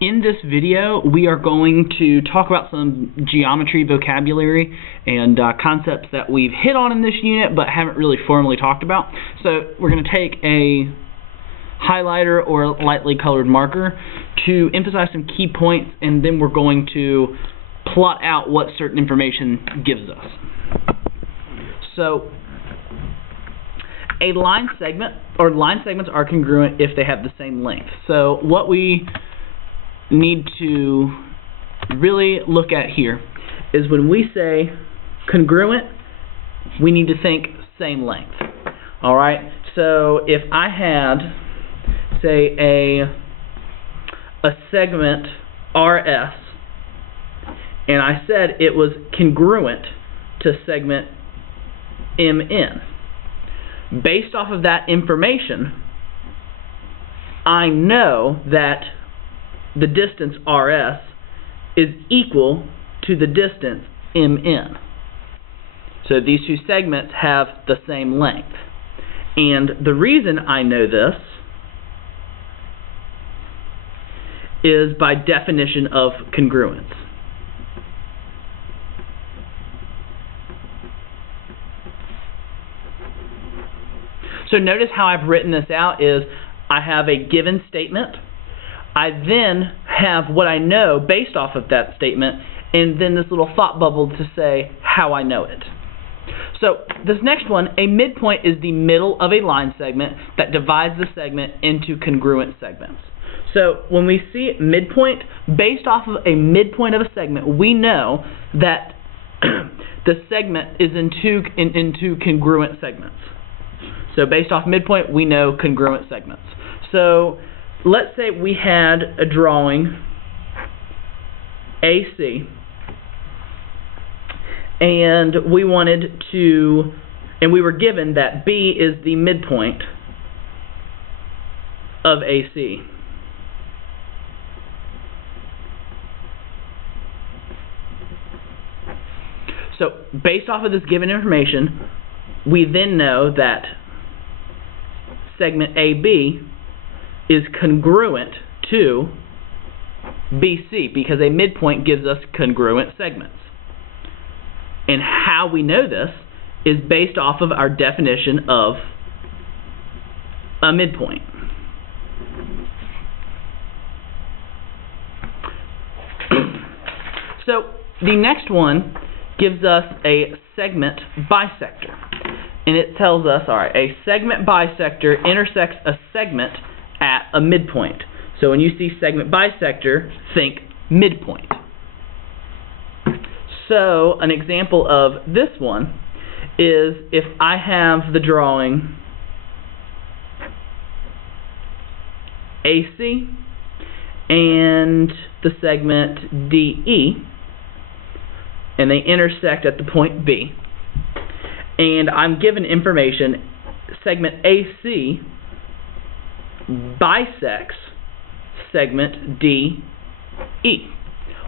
In this video, we are going to talk about some geometry vocabulary and concepts that we've hit on in this unit but haven't really formally talked about. So we're going to take a highlighter or a lightly colored marker to emphasize some key points, and then we're going to plot out what certain information gives us. So a line segment, or line segments, are congruent if they have the same length. So what we need to really look at here is when we say congruent, we need to think same length. Alright, so if I had, say, a segment RS, and I said it was congruent to segment MN, based off of that information, I know that the distance RS is equal to the distance MN. So these two segments have the same length. And the reason I know this is by definition of congruence. So notice how I've written this out is I have a given statement. I then have what I know based off of that statement, and then this little thought bubble to say how I know it. So this next one, a midpoint is the middle of a line segment that divides the segment into congruent segments. So when we see midpoint, based off of a midpoint of a segment, we know that the segment is into congruent segments. So based off midpoint, we know congruent segments. So let's say we had a drawing AC, and we wanted to, and we were given that B is the midpoint of AC. So based off of this given information, we then know that segment AB is congruent to BC because a midpoint gives us congruent segments. And how we know this is based off of our definition of a midpoint. So the next one gives us a segment bisector. And it tells us, alright, a segment bisector intersects a segment at a midpoint. So when you see segment bisector, think midpoint. So an example of this one is if I have the drawing AC and the segment DE, and they intersect at the point B, and I'm given information, segment AC bisects segment DE.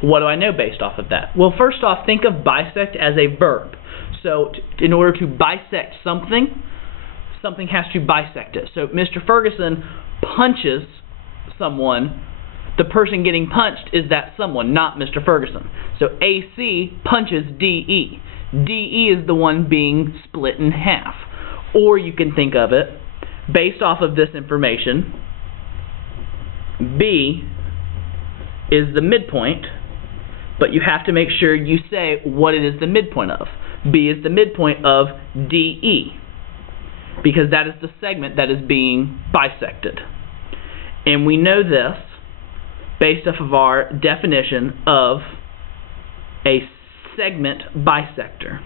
What do I know based off of that? Well, first off, think of bisect as a verb. So in order to bisect something, something has to bisect it. So Mr. Ferguson punches someone. The person getting punched is that someone, not Mr. Ferguson. So AC punches DE. DE is the one being split in half. Or you can think of it, based off of this information, B is the midpoint, but you have to make sure you say what it is the midpoint of. B is the midpoint of DE, because that is the segment that is being bisected. And we know this based off of our definition of a segment bisector.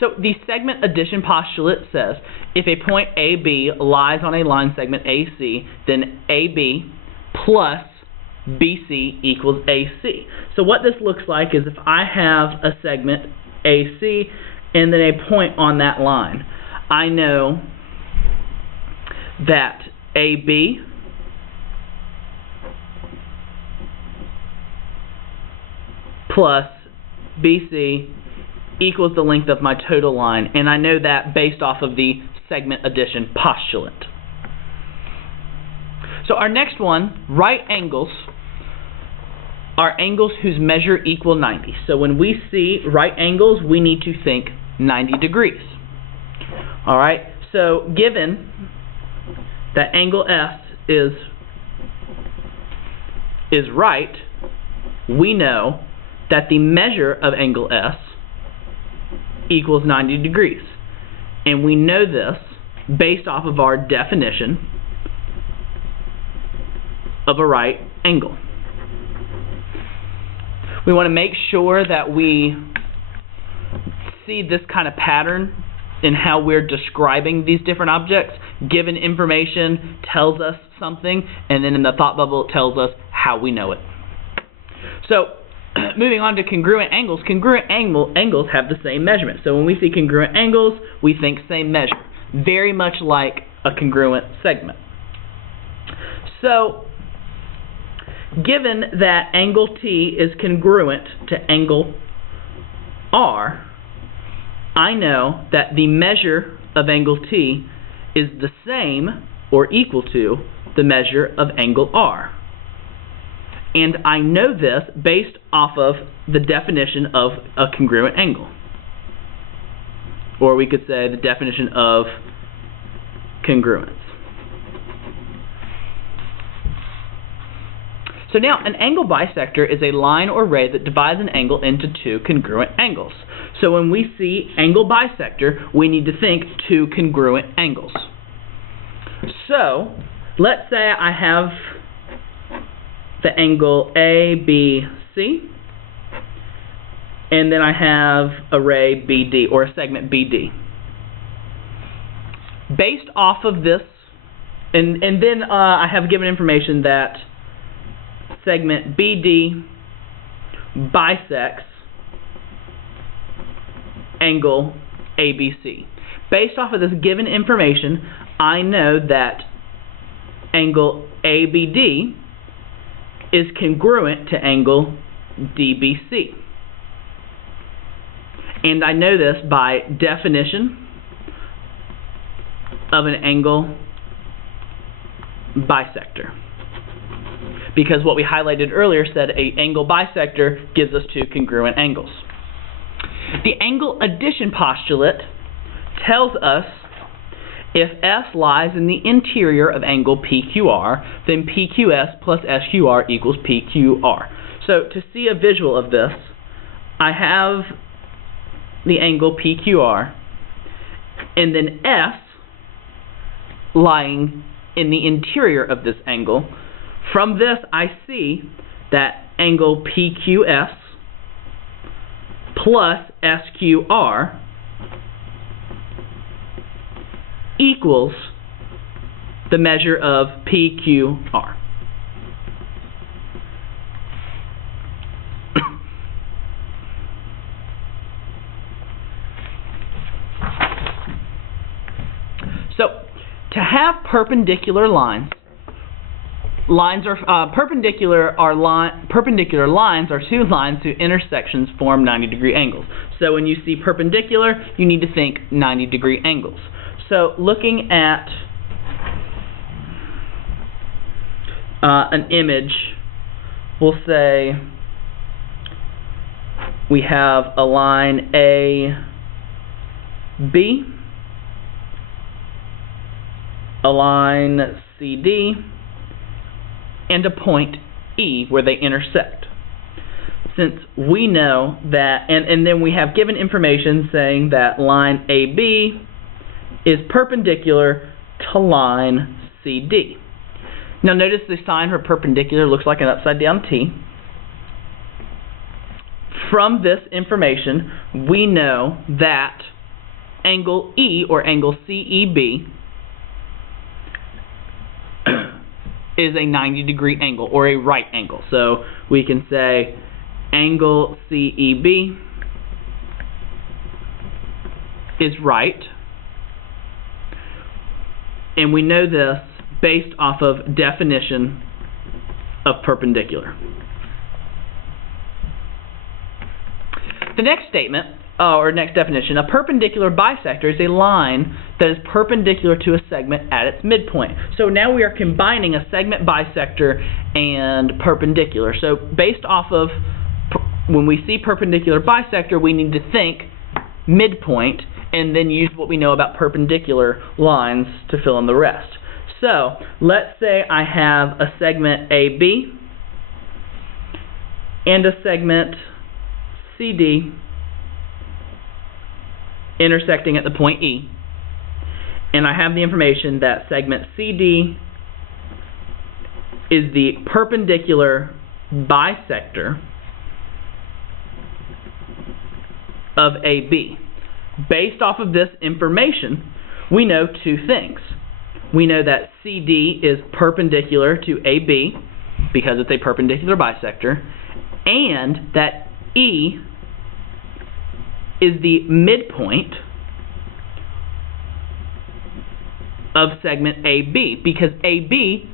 So the segment addition postulate says if a point AB lies on a line segment AC, then AB plus BC equals AC. So what this looks like is if I have a segment AC and then a point on that line, I know that AB plus BC equals the length of my total line, and I know that based off of the segment addition postulate. So our next one, right angles, are angles whose measure equal 90. So when we see right angles, we need to think 90 degrees. All right, so given that angle S is right, we know that the measure of angle S equals 90 degrees. And we know this based off of our definition of a right angle. We want to make sure that we see this kind of pattern in how we're describing these different objects. Given information tells us something, and then in the thought bubble it tells us how we know it. So moving on to congruent angles. Congruent angles have the same measurement. So when we see congruent angles, we think same measure. Very much like a congruent segment. So given that angle T is congruent to angle R, I know that the measure of angle T is the same or equal to the measure of angle R. And I know this based off of the definition of a congruent angle. Or we could say the definition of congruence. So now, an angle bisector is a line or ray that divides an angle into two congruent angles. So when we see angle bisector, we need to think two congruent angles. So let's say I have the angle ABC, and then I have a ray BD, or a segment BD. Based off of this, and then I have given information that segment BD bisects angle ABC. Based off of this given information, I know that angle ABD is congruent to angle DBC. And I know this by definition of an angle bisector. Because what we highlighted earlier said an angle bisector gives us two congruent angles. The angle addition postulate tells us if S lies in the interior of angle PQR, then PQS plus SQR equals PQR. So to see a visual of this, I have the angle PQR, and then S lying in the interior of this angle. From this, I see that angle PQS plus SQR equals the measure of PQR. So, to have perpendicular lines are perpendicular lines are two lines whose intersections form 90-degree angles. So when you see perpendicular, you need to think 90-degree angles. So looking at an image, we'll say we have a line AB, a line CD, and a point E where they intersect. Since we know that, and then we have given information saying that line AB is perpendicular to line CD. Now notice the sign for perpendicular looks like an upside down T. From this information, we know that angle E, or angle CEB, is a 90-degree angle, or a right angle. So we can say angle CEB is right, and we know this based off of definition of perpendicular. The next statement or next definition, a perpendicular bisector is a line that is perpendicular to a segment at its midpoint. So now we are combining a segment bisector and perpendicular. So based off of, when we see perpendicular bisector, we need to think midpoint and then use what we know about perpendicular lines to fill in the rest. So let's say I have a segment AB and a segment CD intersecting at the point E, and I have the information that segment CD is the perpendicular bisector of AB. Based off of this information, we know two things. We know that CD is perpendicular to AB because it's a perpendicular bisector, and that E is the midpoint of segment AB because AB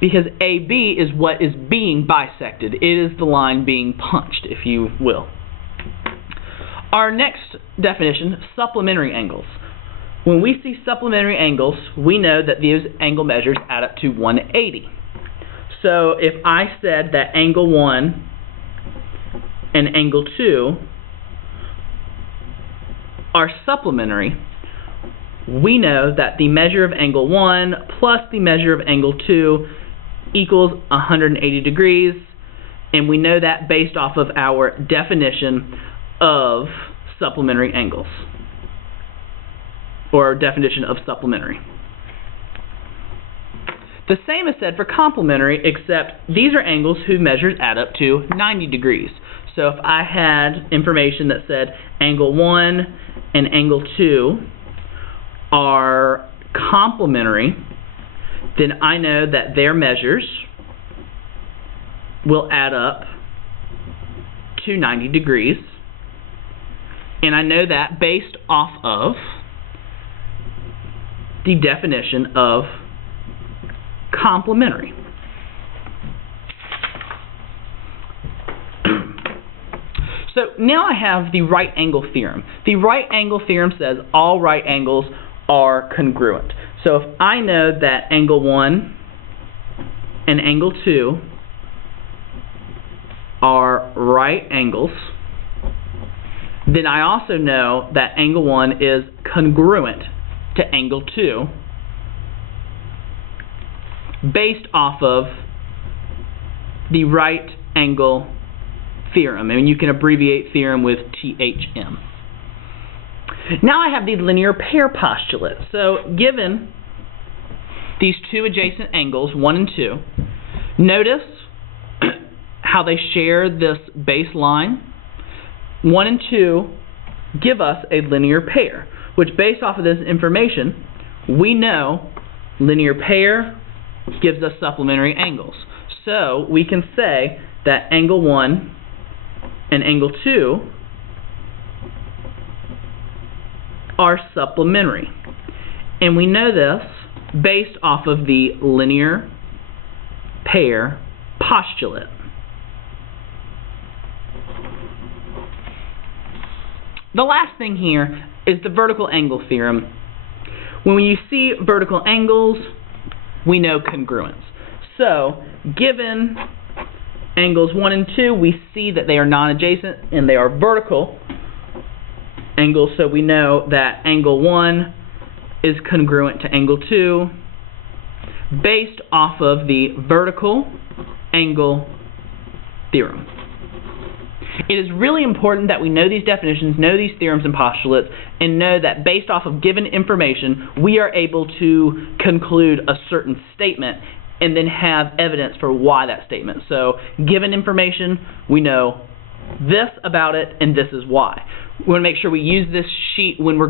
is what is being bisected. It is the line being punched, if you will. Our next definition, supplementary angles. When we see supplementary angles, we know that these angle measures add up to 180. So if I said that angle 1 and angle 2 are supplementary, we know that the measure of angle 1 plus the measure of angle 2 equals 180 degrees, and we know that based off of our definition of supplementary angles, or definition of supplementary. The same is said for complementary, except these are angles whose measures add up to 90 degrees. So if I had information that said angle 1 and angle 2 are complementary, then I know that their measures will add up to 90 degrees. And I know that based off of the definition of complementary. So now I have the right angle theorem. The right angle theorem says all right angles are congruent. So if I know that angle 1 and angle 2 are right angles, then I also know that angle 1 is congruent to angle 2 based off of the right angle theorem, and you can abbreviate theorem with THM. Now I have the linear pair postulate. So given these two adjacent angles, 1 and 2, notice how they share this baseline. 1 and 2 give us a linear pair, which based off of this information, we know linear pair gives us supplementary angles. So we can say that angle 1 and angle 2 are supplementary. And we know this based off of the linear pair postulate. The last thing here is the vertical angle theorem. When you see vertical angles, we know congruence. So, given angles 1 and 2, we see that they are non-adjacent and they are vertical angles, so we know that angle 1 is congruent to angle 2 based off of the vertical angle theorem. It is really important that we know these definitions, know these theorems and postulates, and know that based off of given information, we are able to conclude a certain statement and then have evidence for why that statement. So, given information, we know this about it, and this is why. We want to make sure we use this sheet when we're